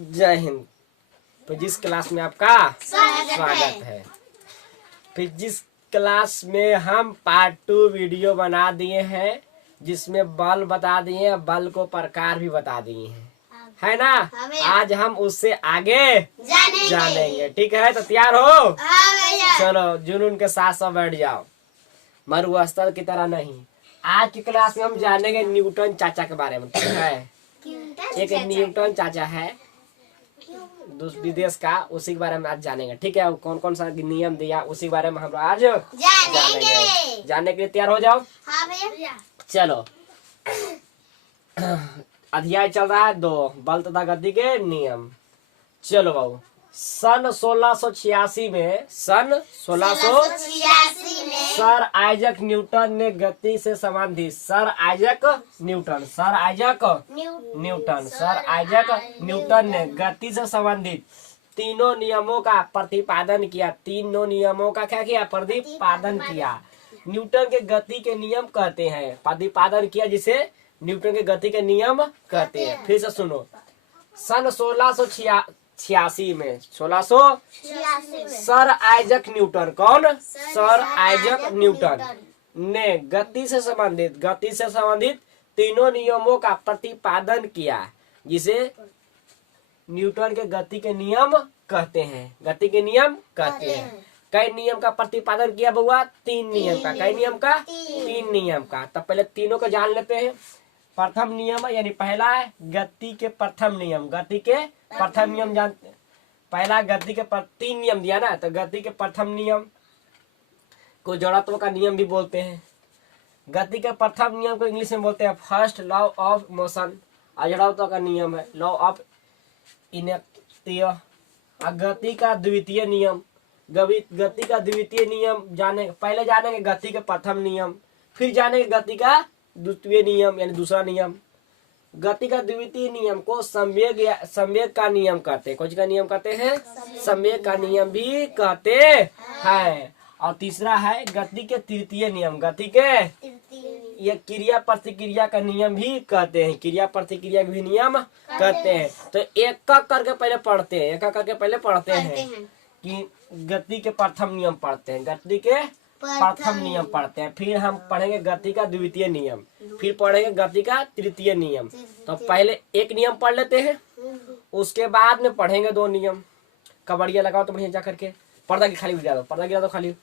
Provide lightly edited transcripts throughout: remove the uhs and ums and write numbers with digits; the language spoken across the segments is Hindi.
जय हिंद। फिजिक्स क्लास में आपका स्वागत है। फिजिक्स क्लास में हम पार्ट 2 वीडियो बना दिए हैं, जिसमें बल बता दिए हैं, बल को प्रकार भी बता दिए हैं, है ना। आज हम उससे आगे जानेंगे। ठीक है, तो तैयार हो? चलो जुनून के साथ सब बैठ जाओ, मरुस्थल की तरह नहीं। आज की क्लास में हम जानेंगे न्यूटन चाचा के बारे में। ठीक है, एक न्यूटन चाचा है विदेश का, उसी के बारे में आज जानेंगे। ठीक है, कौन कौन सा नियम दिया उसी के बारे में हम आज जानेंगे। जानने के लिए तैयार हो जाओ। हाँ भैया। चलो अध्याय चल रहा है 2, बल तथा गति के नियम। चलो बाबू, सन 1686 में सर आइजक न्यूटन ने गति से संबंधित सर आइजक न्यूटन ने गति से संबंधित तीनों नियमों का प्रतिपादन किया। तीनों नियमों का क्या किया? प्रतिपादन किया। न्यूटन के गति के नियम कहते हैं, प्रतिपादन किया जिसे न्यूटन के गति के नियम कहते हैं। फिर से सुनो, सन 1686 में सर आइजक न्यूटन, कौन? सर आइजक न्यूटन ने गति से संबंधित तीनों नियमों का प्रतिपादन किया, जिसे न्यूटन के गति के नियम कहते हैं। गति के नियम कहते हैं। कई नियम का प्रतिपादन किया बउआ? 3 नियम का। कई नियम का? 3 नियम का। तब पहले तीनों को जान लेते हैं। प्रथम नियम यानी पहला है गति के प्रथम नियम। गति के प्रथम नियम जानते हैं। पहला गति के 3 नियम दिया ना, तो गति के प्रथम नियम को जड़त्व का नियम भी बोलते हैं। गति के प्रथम नियम को इंग्लिश में बोलते हैं फर्स्ट लॉ ऑफ मोशन। जड़त्व का नियम है लॉ ऑफ इनर्शिया। गति का द्वितीय नियम, गति का द्वितीय नियम पहले जानेंगे गति के प्रथम नियम, फिर जानेंगे गति का द्वितीय नियम यानी दूसरा नियम। गति का द्वितीय नियम को संवेग का नियम कहते हैं। कौन का नियम कहते हैं? संवेग का नियम भी कहते हैं। और तीसरा है गति के तृतीय नियम। गति के ये क्रिया प्रतिक्रिया का नियम भी कहते हैं। क्रिया प्रतिक्रिया के भी नियम कहते हैं। तो एक करके पहले पढ़ते हैं कि गति के प्रथम नियम पढ़ते हैं, गति के प्रथम नियम पढ़ते हैं। फिर हम पढ़ेंगे गति का द्वितीय नियम, फिर पढ़ेंगे गति का तृतीय नियम। तो पहले एक नियम पढ़ लेते हैं, उसके बाद में पढ़ेंगे 2 नियम। कबड़िया लगाओ तो बढ़िया जा करके, पर्दा की खाली गिरा दो, पर्दा गिरा दो खाली।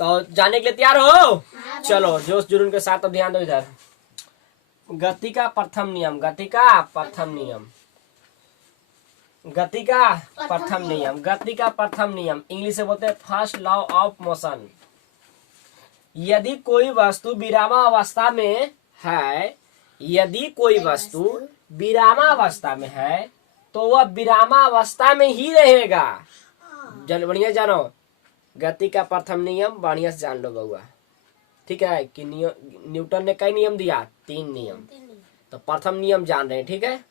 तो जाने के लिए तैयार हो? चलो जोश जुनून के साथ अब ध्यान दो इधर। गति का प्रथम नियम, गति का प्रथम नियम इंग्लिश से बोलते हैं फर्स्ट लॉ ऑफ मोशन। यदि कोई वस्तु विरामावस्था में है, तो वह विरामावस्था में ही रहेगा। बढ़िया जानो, गति का प्रथम नियम बढ़िया से जान लो बउआ। ठीक है कि न्यूटन ने कई नियम दिया? 3 नियम। तो प्रथम नियम जान रहे हैं, ठीक है,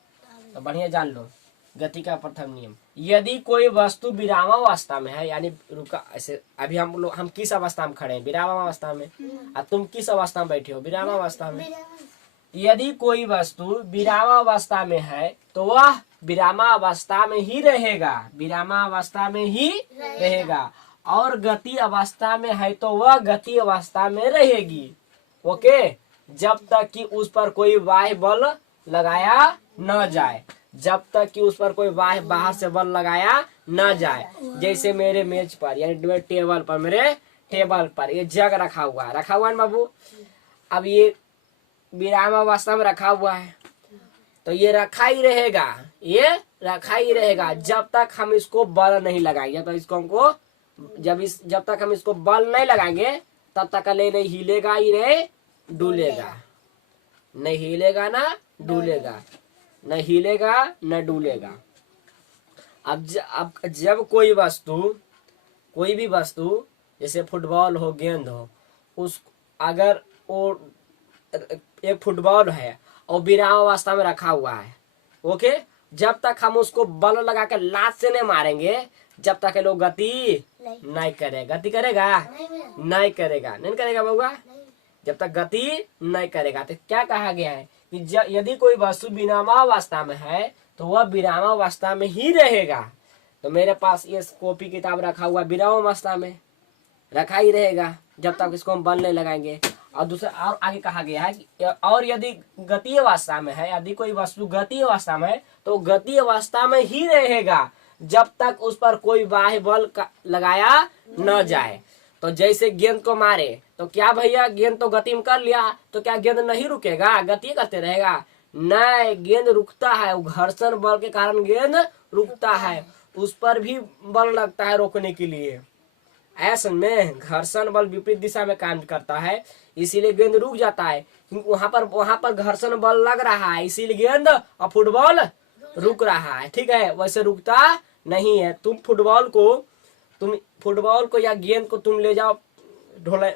तो बढ़िया जान लो। गति का प्रथम नियम, यदि कोई वस्तु विरामावस्था में है, यानी रुका ऐसे, अभी हम किस अवस्था में खड़े हैं? विरामावस्था में। और तुम किस अवस्था में बैठे हो? विरामावस्था में। यदि कोई वस्तु विरामावस्था में है, तो वह विरामावस्था में ही रहेगा। और गति अवस्था में है तो वह गति अवस्था में रहेगी। ओके, जब तक कि उस पर कोई बाह्य बल लगाया न जाए। बाहर से बल लगाया न जाए। जैसे मेरे मेज पर यानी टेबल पर ये जग रखा हुआ है ना बाबू। अब ये विरामावस्था में रखा हुआ है, तो ये रखा ही रहेगा जब तक हम इसको बल नहीं लगाएंगे। तो इसको हमको जब तक हम इसको बल नहीं लगाएंगे, तब तक ले नहीं हिलेगा ही नहीं डुलेगा। नहीं हिलेगा ना डुलेगा। अब जब कोई भी वस्तु जैसे फुटबॉल हो, गेंद हो, अगर वो एक फुटबॉल है और विरामावस्था में रखा हुआ है, ओके, जब तक हम उसको बल लगा के लात से नहीं मारेंगे, जब तक लोग गति नहीं करेगा। गति करेगा? नहीं करेगा बउआ। जब तक गति नहीं करेगा। तो क्या कहा गया है कि यदि कोई वस्तु विरामावस्था में है तो वह विरामावस्था में ही रहेगा। तो मेरे पास ये कॉपी किताब रखा हुआ विरामावस्था में रखा ही रहेगा जब तक इसको हम बल नहीं लगाएंगे। और दूसरा और आगे कहा गया है कि और यदि गतीय अवस्था में है, यदि कोई वस्तु गतीय अवस्था में है तो गतीय अवस्था में ही रहेगा जब तक उस पर कोई बाह्य बल लगाया न जाए। तो जैसे गेंद को मारे तो क्या भैया गेंद तो गति में कर लिया तो क्या गेंद नहीं रुकेगा, गति करते रहेगा? नहीं, गेंद रुकता है, घर्षण बल के कारण गेंद रुकता है, उस पर भी बल लगता है रोकने के लिए। ऐसे में घर्षण बल विपरीत दिशा में काम करता है, इसीलिए गेंद रुक जाता है, क्योंकि वहां पर घर्षण बल लग रहा है, इसीलिए गेंद और फुटबॉल रुक रहा है। ठीक है, वैसे रुकता नहीं है। तुम फुटबॉल को या गेंद को तुम ले जाओ ढोले,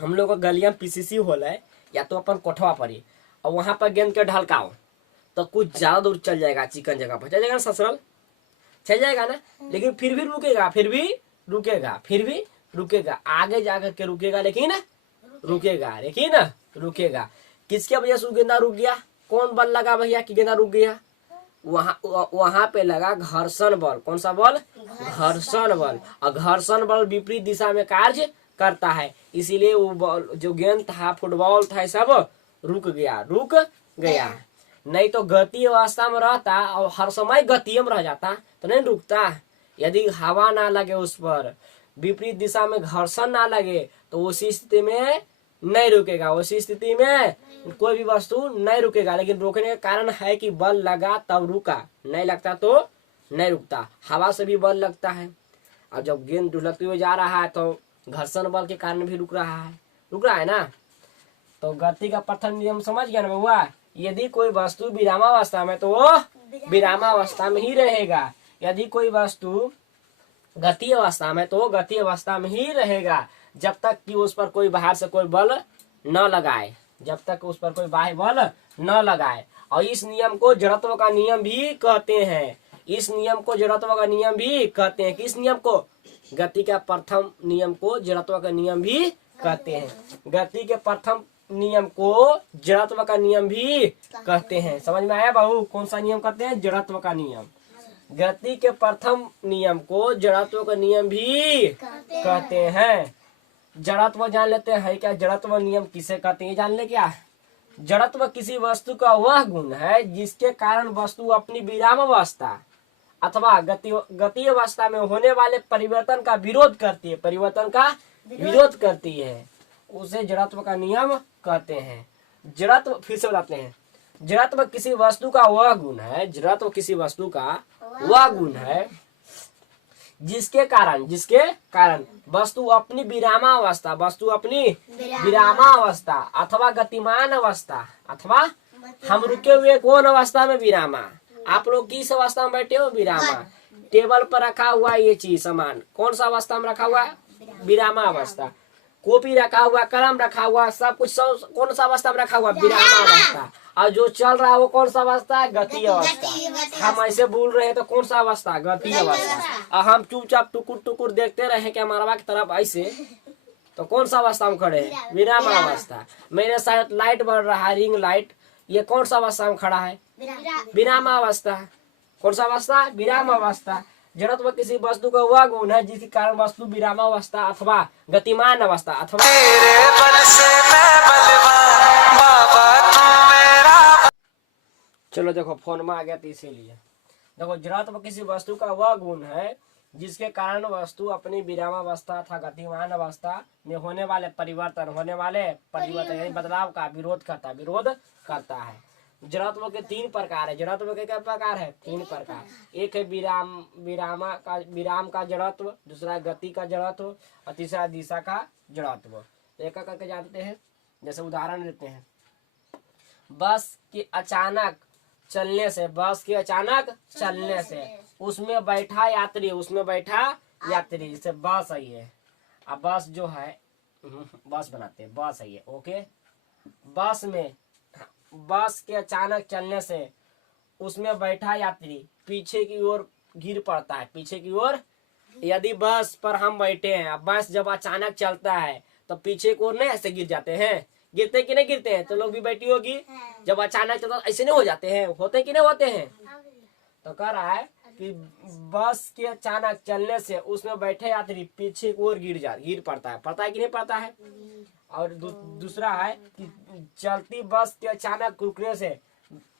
हम लोग का गलिया में पीसीसी हॉल है या तो अपन कोठवा पर ही, और वहां पर गेंद के ढलकाओ तो कुछ ज्यादा दूर चल जाएगा, चिकन जगह पर चल जाएगा ना, ससुरल चल जाएगा ना, लेकिन फिर भी रुकेगा, आगे जाकर के रुकेगा, लेकिन रुकेगा। किसके वजह से गेंदा रुक गया? कौन बल लगा भैया कि गेंदा रुक गया? वहां पे लगा घर्षण बल। कौन सा बल? घर्षण बल। और घर्षण बल विपरीत दिशा में कार्य करता है, इसीलिए वो बॉल जो गेंद था, फुटबॉल था, सब रुक गया। नहीं तो गति अवस्था में रहता और हर समय गति में रह जाता तो नहीं रुकता। यदि हवा ना लगे उस पर, विपरीत दिशा में घर्षण ना लगे, तो उसी स्थिति में नहीं रुकेगा, उसी स्थिति में कोई भी वस्तु नहीं रुकेगा। लेकिन रोकने का कारण है कि बल लगा तब रुका, नहीं लगता तो नहीं रुकता। हवा से भी बल लगता है, अब जब गेंद ढुलकते हुए जा रहा है तो घर्षण बल के कारण भी रुक रहा है ना। तो गति का प्रथम नियम समझ गया ना बउआ? यदि कोई वस्तु विरामावस्था में तो वो विरामावस्था में ही रहेगा, यदि कोई वस्तु गति अवस्था में तो गति अवस्था में ही रहेगा जब तक कि उस पर कोई बाहर से कोई बल न लगाए, और इस नियम को जड़त्व का नियम भी कहते हैं। किस नियम को? गति का प्रथम नियम को जड़त्व का नियम भी कहते हैं। गति के प्रथम नियम को जड़त्व का नियम भी कहते हैं। समझ में आया बहू? कौन सा नियम कहते हैं? जड़त्व का नियम। गति के प्रथम नियम को जड़त्व का नियम भी कहते हैं। जड़त्व जान लेते हैं क्या? जड़त्व नियम किसे कहते हैं जान ले क्या? जड़त्व किसी वस्तु का वह गुण है जिसके कारण वस्तु अपनी विरामावस्था अथवा गति अवस्था में होने वाले परिवर्तन का विरोध करती है, उसे जड़त्व का नियम कहते हैं। जड़त्व फिर से बताते हैं, जड़त्व किसी वस्तु का वह गुण है जिसके कारण वस्तु अपनी विरामावस्था अथवा गतिमान अवस्था, अथवा हम रुके हुए कौन अवस्था में? विरामा। आप लोग किस अवस्था में बैठे हो? विरामा। टेबल पर रखा हुआ ये चीज सामान कौन सा अवस्था में रखा हुआ? विरामा अवस्था। कॉपी रखा हुआ, कलम रखा हुआ, सब कुछ कौन सा अवस्था में रखा हुआ? विरामा अवस्था। और जो चल रहा है वो कौन सा अवस्था है? गति अवस्था। हम ऐसे बोल रहे हैं तो कौन सा अवस्था? गति अवस्था। और हम चुपचाप टुकुर देखते रहे क्या मारवा की तरफ ऐसे, तो कौन सा अवस्था में खड़े हैं? विरामा अवस्था। मेरे साथ लाइट बढ़ रहा है, रिंग लाइट, ये कौन सा अवस्था में खड़ा है? विरामा अवस्था। कौन सा अवस्था? विरामा अवस्था। जड़त्व किसी वस्तु का वह गुण है जिसके कारण वस्तु विरामावस्था अथवा गतिमान अवस्था अथवा चलो देखो फोन में आ गया तो इसीलिए देखो, जड़त्व किसी वस्तु का वह गुण है जिसके कारण वस्तु अपनी विरामावस्था अथवा गतिमान अवस्था में होने वाले परिवर्तन यानी बदलाव का विरोध करता है। जड़त्व के 3 प्रकार है। जड़त्व के क्या प्रकार है? 3 प्रकार। एक है विराम का जड़त्व, दूसरा गति का जड़त्व और तीसरा दिशा का जड़त्व। एक करके जानते हैं। जैसे उदाहरण देते हैं, बस के अचानक चलने से उसमें बैठा यात्री, जैसे बस है ये, अब बस जो है बस बनाते हैं, बस है ये, ओके। बस के अचानक चलने से उसमें बैठा यात्री पीछे की ओर गिर पड़ता है, यदि बस पर हम बैठे हैं, बस जब अचानक चलता है तो पीछे की ओर नहीं ऐसे गिर जाते हैं, गिरते कि नहीं गिरते हैं? तो लोग भी बैठी होगी, जब अचानक चलता ऐसे नहीं हो जाते हैं, होते कि नहीं होते हैं? तो कह रहा है कि बस के अचानक चलने से उसमें बैठे यात्री पीछे की ओर गिर पड़ता है कि नहीं पड़ता है? और दूसरा है कि चलती बस के अचानक रुकने से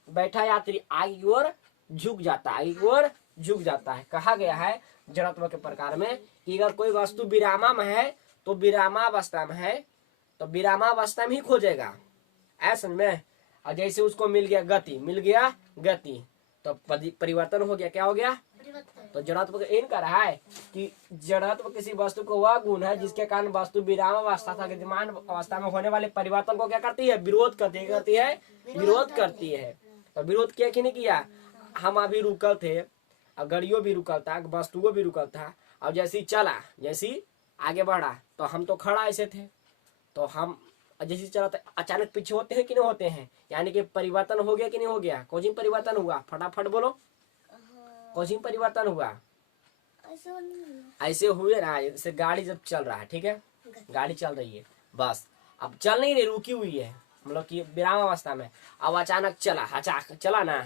बैठा यात्री आगे की ओर झुक जाता है, आगे की ओर झुक जाता है। कहा गया है जड़त्व के प्रकार में कि अगर कोई वस्तु विरामा में है तो विरामावस्था में है तो विरामावस्था में ही खोजेगा, ऐसा में। और जैसे उसको मिल गया गति तो परिवर्तन हो गया, क्या हो गया? तो जड़त्व इन कर रहा है कि जड़त्व किसी वस्तु को वह गुण है जिसके कारण वस्तु विरामावस्था तथा गतिमान अवस्था में होने वाले परिवर्तन को क्या करती है? विरोध करती है, विरोध करती है। तो विरोध किया कि नहीं किया? हम अभी रुकल थे, गाड़ियों भी रुकल था, वस्तुओं भी रुकल था, और जैसी चला, जैसी आगे बढ़ा तो हम तो खड़ा ऐसे थे, तो हम जैसे चला तो अचानक पीछे होते हैं कि नहीं होते हैं? यानी कि परिवर्तन हो गया कि नहीं हो गया? कोचिंग परिवर्तन हुआ, फटाफट बोलो, कोचिंग परिवर्तन हुआ। ऐसे हुए ना, जैसे गाड़ी जब चल रहा है, ठीक है, गाड़ी चल रही है, बस अब चल नहीं रही, रुकी हुई है, मतलब कि विराम अवस्था में। अब अचानक चला ना,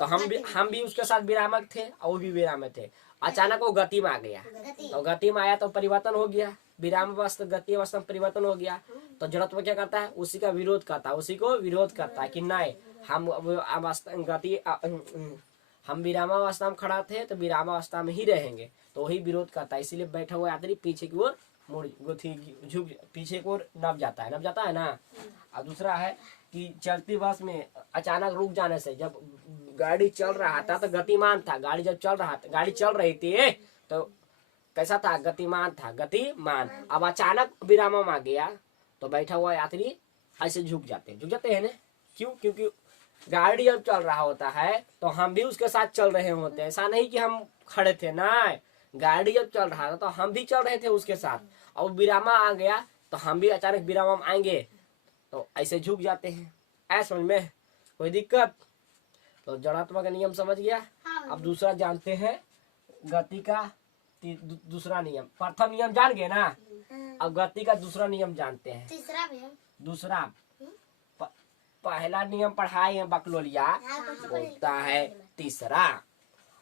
तो हम भी उसके साथ विरामक थे और वो भी विराम में थे। अचानक वो गति में आ गया, तो गति में आया तो परिवर्तन हो गया, विराम अवस्था गति अवस्था में परिवर्तन हो गया। तो जड़त्व क्या करता है? उसी का विरोध करता है, उसी को विरोध करता है कि नहीं, हम गति हम विरामावस्था में खड़ा थे तो विरामावस्था में ही रहेंगे, तो वही विरोध करता है। इसीलिए बैठा हुआ यात्री पीछे की ओर झुक पीछे की ओर नब जाता है ना। और दूसरा है कि चलती बस में अचानक रुक जाने से, जब गाड़ी चल रहा था तो गतिमान था, गाड़ी जब गाड़ी चल रही थी तो कैसा था? गतिमान। अब अचानक विराम आ गया तो बैठा हुआ यात्री ऐसे झुक जाते हैं ना। क्यों? क्योंकि गाड़ी जब चल रहा होता है तो हम भी उसके साथ चल रहे होते हैं, ऐसा नहीं कि हम खड़े थे ना, गाड़ी जब चल रहा था तो हम भी चल रहे थे उसके साथ, और विरामा आ गया तो हम भी अचानक विराम में आएंगे तो ऐसे झुक जाते हैं। ऐसा समझ में कोई दिक्कत? तो जड़त्व का नियम समझ गया। अब दूसरा जानते हैं गति का दूसरा नियम। प्रथम नियम जान गए ना, अब गति का दूसरा नियम जानते हैं। तीसरा भी है? दूसरा पहला नियम पढ़ाए हैं बकलोलिया, होता है तीसरा।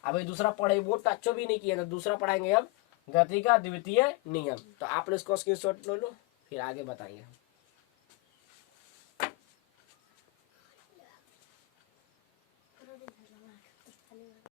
अब ये दूसरा पढ़े, वो टचो भी नहीं किया, तो दूसरा पढ़ाएंगे अब गति का द्वितीय नियम। तो आप लोग इसको स्क्रीनशॉट ले लो, फिर आगे बताइए।